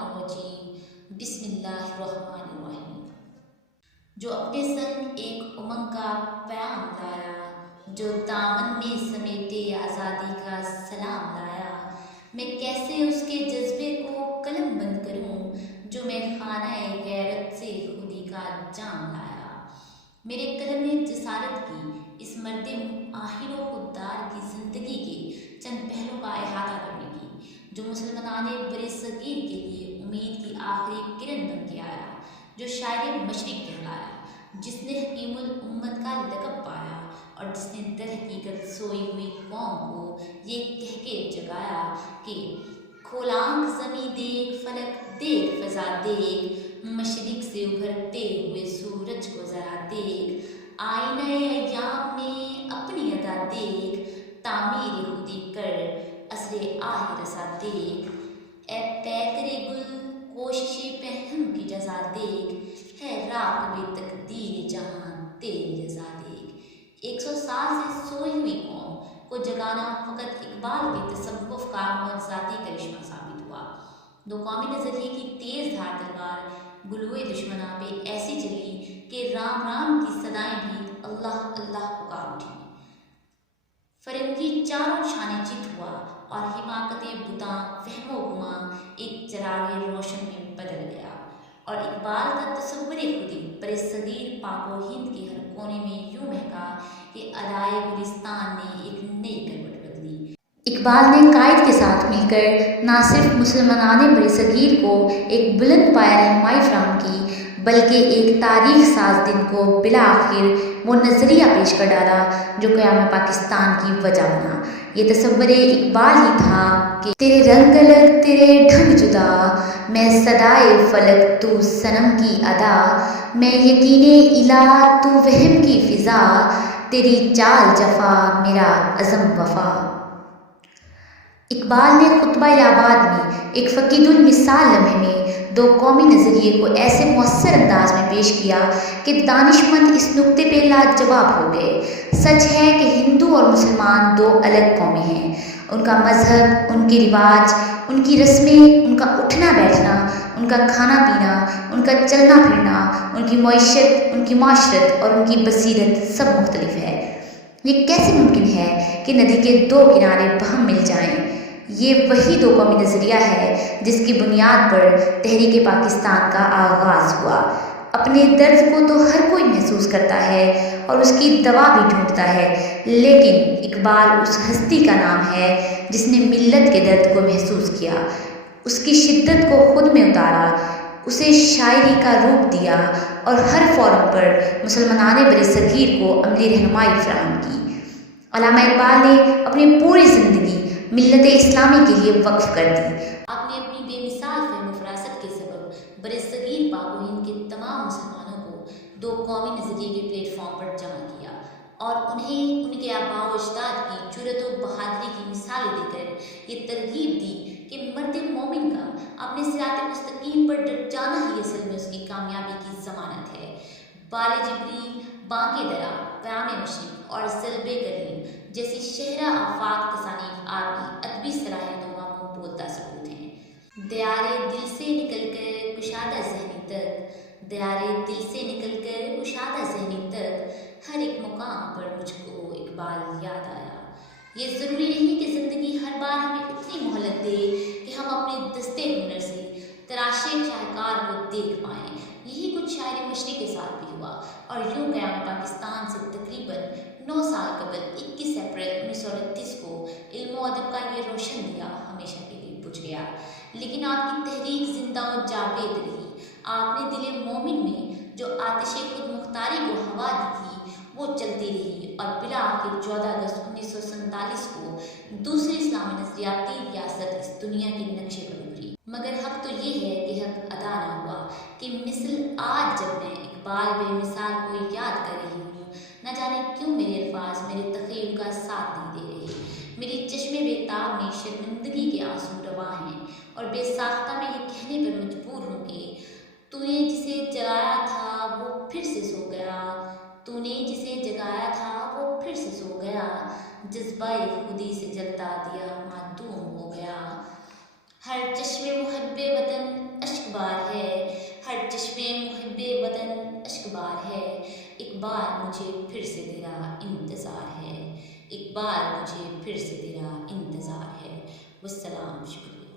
الرجیم بسم اللہ الرحمن الرحیم۔ جو اپنے سنگ ایک امنگ کا پیام لایا، جو دامن میں سمیٹے آزادی کا سلام لایا، میں کیسے اس کے جذبے کو قلم بند کروں جو میں خانہ غیرت سے خودی کا جام لایا۔ میرے قلم نے جسارت کی اس مرد آخر و خوددار کی زندگی کے چند پہلوں کا احاطہ کرنے کی، جو مسلمان بر صغیر کے لیے امید کی آخری کرن بن کے آیا، جو شاعر مشرق کہلایا، جس نے حکیم الامت کا لقب پایا اور جس نے در حقیقت سوئی ہوئی قوم کو یہ کہہ کے جگایا کہ کھولانک زمیں دیکھ، فلک دیکھ، فضا دیکھ، مشرق سے ابھرتے ہوئے سورج کو ذرا دیکھ، آئینہ ایام میں اپنی ادا دیکھ، تعمیر خودی کر عصر آہ رسا دیکھ، اے پیکر گل کوشش پہم کی جزا دیکھ، ہے راقب تقدیر جہاں تیری رضا دیکھ۔ 100 سال سے سوئی ہوئی قوم کو جگانا فقط اقبال کے تصوف کا معجزاتی کرشمہ ثابت ہوا۔ دو قومی نظریے کی تیز دھار تلوار گلوئے دشمناں پہ ایسی چلی کہ رام رام کی صدائیں بھی اللہ اللہ پکار اٹھیں۔ فرنگی چاروں شانے چت ہوا اور حماقت بتاں فہم و گماں ایک چراغ روشن میں بدل گیا، اور اقبال کا تصور خودی بر صغیر پاک و ہند کے ہر کونے میں یوں مہکا کہ ادائے گلستان نے ایک نئی کروٹ بدلی۔ اقبال نے قائد کے ساتھ مل کر نہ صرف مسلمان بر صغیر کو ایک بلند پایہ رہنمائی فراہم کی، بلکہ ایک تاریخ ساز دن کو بالآخر وہ نظریہ پیش کر ڈالا جو قیام پاکستان کی وجہ بنا۔ یہ تصور اقبال ہی تھا کہ تیرے رنگ الگ تیرے ڈھنگ جدا، میں صدائے فلک تو صنم کی ادا، میں یقین الہ تو وہم کی فضا، تیری چال جفا میرا عزم وفا۔ اقبال نے خطبہ الہ آباد میں ایک فقید المثال لمحے میں دو قومی نظریے کو ایسے مؤثر انداز میں پیش کیا کہ دانشمند اس نکتے پہ لاجواب ہو گئے۔ سچ ہے کہ ہندو اور مسلمان دو الگ قومیں ہیں، ان کا مذہب، ان کے رواج، ان کی رسمیں، ان کا اٹھنا بیٹھنا، ان کا کھانا پینا، ان کا چلنا پھرنا، ان کی معیشت، ان کی معاشرت اور ان کی بصیرت سب مختلف ہے۔ یہ کیسے ممکن ہے کہ ندی کے دو کنارے باہم مل جائیں؟ یہ وہی دو قومی نظریہ ہے جس کی بنیاد پر تحریک پاکستان کا آغاز ہوا۔ اپنے درد کو تو ہر کوئی محسوس کرتا ہے اور اس کی دوا بھی ڈھونڈتا ہے، لیکن اقبال اس ہستی کا نام ہے جس نے ملت کے درد کو محسوس کیا، اس کی شدت کو خود میں اتارا، اسے شاعری کا روپ دیا اور ہر فورم پر مسلمان بر صغیر کو عملی رہنمائی فراہم کی۔ علامہ اقبال نے اپنی پوری زندگی ملت اسلامی کے لیے وقف کر دی۔ آپ نے اپنی بے مثال فہم و فراست کے سبب بر صغیر پاک و ہند کے تمام مسلمانوں کو دو قومی نظریے کے پلیٹ فارم پر جمع کیا اور انہیں ان کے آباء و اجداد کی جرأت و بہادری کی مثالیں دے کر یہ ترغیب دی کہ مرد مومن کا اپنے صراط مستقیم پر ڈٹ جانا ہی اصل میں اس کی کامیابی کی ضمانت ہے۔ بال جبریل، بانگ درا، قیام مشرق اور ضلب کریم جیسی شہرہ آفاق تصانیف آپ کی ادبی صلاحیتوں کا منہ بولتا ثبوت ہیں۔ دیارے دل سے نکل کر کشادہ ذہنی تک، دیارے دل سے نکل کر کشادہ ذہنی تک، ہر ایک مقام پر مجھ کو اقبال یاد آیا۔ یہ ضروری نہیں کہ زندگی ہر بار ہمیں اتنی مہلت دے کہ ہم اپنے دستے ہنر سے تراشے شاہکار کو دیکھ پائیں۔ یہی کچھ شاعر مشرق کے ساتھ بھی ہوا، اور یوں قیام پاکستان سے تقریباً 9 سال قبل 21 اپریل 1938 کو علم و ادب کا یہ روشن دیا ہمیشہ کے لیے بجھ گیا، لیکن آپ کی تحریک زندہ و جاوید رہی۔ آپ نے دل مومن میں جو آتش خود مختاری کو ہوا دی تھی وہ چلتی رہی، اور بالآخر 14 اگست 1947 کو دوسری اسلامی نظریاتی ریاست اس دنیا کے نقشے پر ابھری۔ مگر حق تو یہ ہے کہ حق ادا نہ ہوا کہ مثل آج جب میں اقبال بے مثال کو یاد کر رہی ہوں، نہ جانے کیوں میرے الفاظ میرے تخیل کا ساتھ نہیں دے رہے، میری چشم بیتاب میں شرمندگی کے آنسو رواں ہیں، اور بے ساختہ میں یہ کہنے پر مجبور ہوں کہ تو نے جسے جگایا تھا وہ پھر سے سو گیا، تو نے جسے جگایا تھا وہ پھر سے سو گیا، جذبہ خودی سے جلتا دیا معدوم ہو گیا۔ ہر چشم محب وطن اشکبار ہے، ہر چشمے محب وطن اشکبار ہے، ایک بار مجھے پھر سے تیرا انتظار ہے، ایک بار مجھے پھر سے تیرا انتظار ہے۔ والسلام، شکریہ۔